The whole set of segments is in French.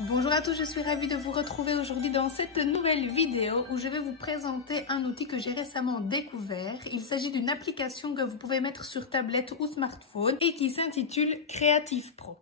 Bonjour à tous, je suis ravie de vous retrouver aujourd'hui dans cette nouvelle vidéo où je vais vous présenter un outil que j'ai récemment découvert. Il s'agit d'une application que vous pouvez mettre sur tablette ou smartphone et qui s'intitule Creative Pro.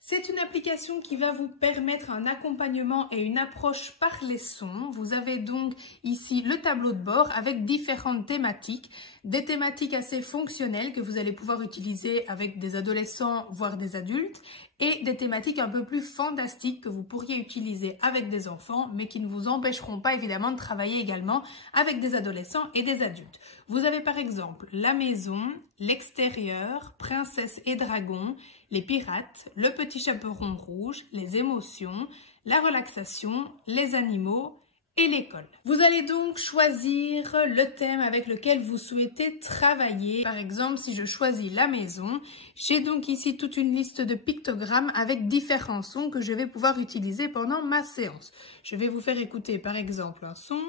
C'est une application qui va vous permettre un accompagnement et une approche par les sons. Vous avez donc ici le tableau de bord avec différentes thématiques, des thématiques assez fonctionnelles que vous allez pouvoir utiliser avec des adolescents voire des adultes et des thématiques un peu plus fantastiques que vous pourriez utiliser avec des enfants mais qui ne vous empêcheront pas évidemment de travailler également avec des adolescents et des adultes. Vous avez par exemple la maison, l'extérieur, princesse et dragon, les pirates, le petit chaperon rouge, les émotions, la relaxation, les animaux et l'école. Vous allez donc choisir le thème avec lequel vous souhaitez travailler. Par exemple, si je choisis la maison, j'ai donc ici toute une liste de pictogrammes avec différents sons que je vais pouvoir utiliser pendant ma séance. Je vais vous faire écouter par exemple un son.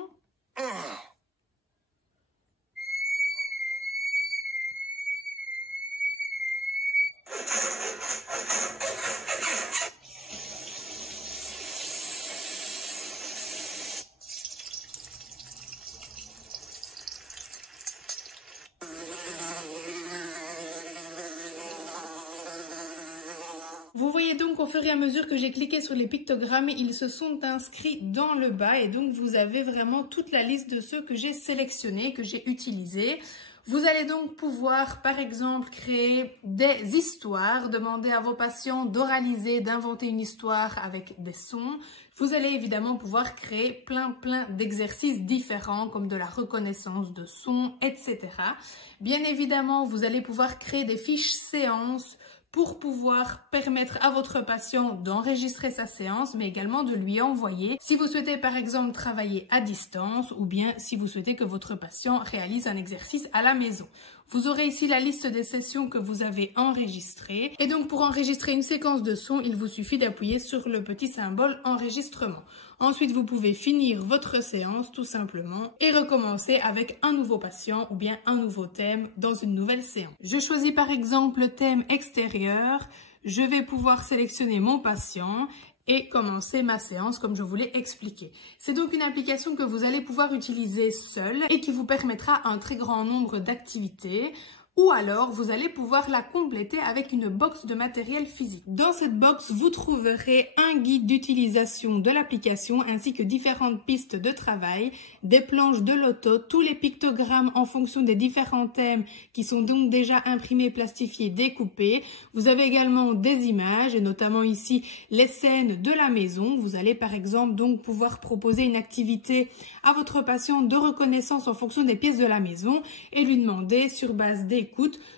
Vous voyez donc au fur et à mesure que j'ai cliqué sur les pictogrammes, ils se sont inscrits dans le bas et donc vous avez vraiment toute la liste de ceux que j'ai sélectionnés, que j'ai utilisés. Vous allez donc pouvoir par exemple créer des histoires, demander à vos patients d'oraliser, d'inventer une histoire avec des sons. Vous allez évidemment pouvoir créer plein d'exercices différents comme de la reconnaissance de sons, etc. Bien évidemment, vous allez pouvoir créer des fiches séances pour pouvoir permettre à votre patient d'enregistrer sa séance, mais également de lui envoyer si vous souhaitez par exemple travailler à distance ou bien si vous souhaitez que votre patient réalise un exercice à la maison. Vous aurez ici la liste des sessions que vous avez enregistrées. Et donc pour enregistrer une séquence de son, il vous suffit d'appuyer sur le petit symbole enregistrement. Ensuite, vous pouvez finir votre séance tout simplement et recommencer avec un nouveau patient ou bien un nouveau thème dans une nouvelle séance. Je choisis par exemple le thème extérieur. Je vais pouvoir sélectionner mon patient et commencer ma séance comme je vous l'ai expliqué. C'est donc une application que vous allez pouvoir utiliser seule et qui vous permettra un très grand nombre d'activités. Ou alors, vous allez pouvoir la compléter avec une box de matériel physique. Dans cette box, vous trouverez un guide d'utilisation de l'application ainsi que différentes pistes de travail, des planches de loto, tous les pictogrammes en fonction des différents thèmes qui sont donc déjà imprimés, plastifiés, découpés. Vous avez également des images et notamment ici les scènes de la maison. Vous allez par exemple donc pouvoir proposer une activité à votre patient de reconnaissance en fonction des pièces de la maison et lui demander sur base d'écoute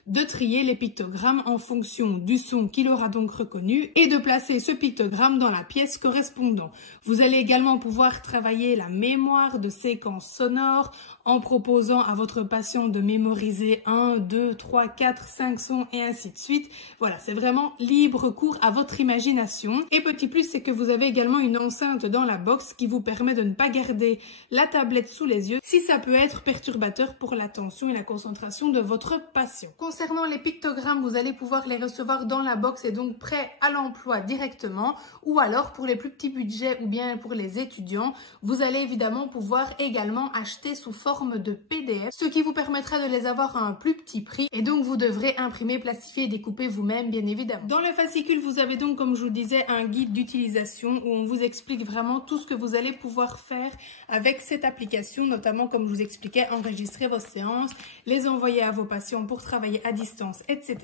de trier les pictogrammes en fonction du son qu'il aura donc reconnu et de placer ce pictogramme dans la pièce correspondante. Vous allez également pouvoir travailler la mémoire de séquences sonores en proposant à votre patient de mémoriser 1, 2, 3, 4, 5 sons et ainsi de suite. Voilà, c'est vraiment libre cours à votre imagination. Et petit plus, c'est que vous avez également une enceinte dans la box qui vous permet de ne pas garder la tablette sous les yeux si ça peut être perturbateur pour l'attention et la concentration de votre patient. Concernant les pictogrammes, vous allez pouvoir les recevoir dans la box et donc prêts à l'emploi directement. Ou alors pour les plus petits budgets ou bien pour les étudiants, vous allez évidemment pouvoir également acheter sous forme de PDF, ce qui vous permettra de les avoir à un plus petit prix et donc vous devrez imprimer, plastifier et découper vous-même bien évidemment. Dans le fascicule, vous avez donc comme je vous le disais un guide d'utilisation où on vous explique vraiment tout ce que vous allez pouvoir faire avec cette application, notamment comme je vous expliquais, enregistrer vos séances, les envoyer à vos patients pour travailler à distance, etc.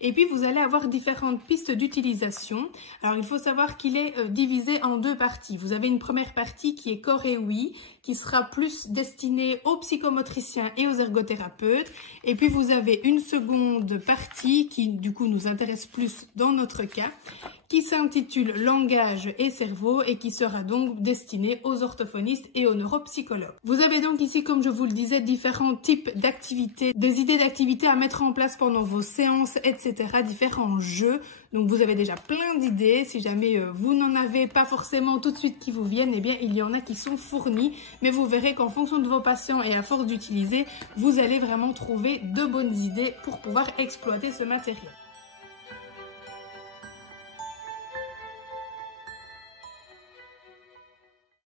Et puis vous allez avoir différentes pistes d'utilisation. Alors il faut savoir qu'il est divisé en deux parties. Vous avez une première partie qui est corps et ouïe, qui sera plus destinée aux psychomotriciens et aux ergothérapeutes. Et puis vous avez une seconde partie qui du coup nous intéresse plus dans notre cas, qui s'intitule Langage et cerveau et qui sera donc destinée aux orthophonistes et aux neuropsychologues. Vous avez donc ici, comme je vous le disais, différents types d'activités, des idées d'activités à mettre en place pendant vos séances, etc. Différents jeux. Donc vous avez déjà plein d'idées. Si jamais vous n'en avez pas forcément tout de suite qui vous viennent, eh bien il y en a qui sont fournis. Mais vous verrez qu'en fonction de vos patients et à force d'utiliser, vous allez vraiment trouver de bonnes idées pour pouvoir exploiter ce matériel.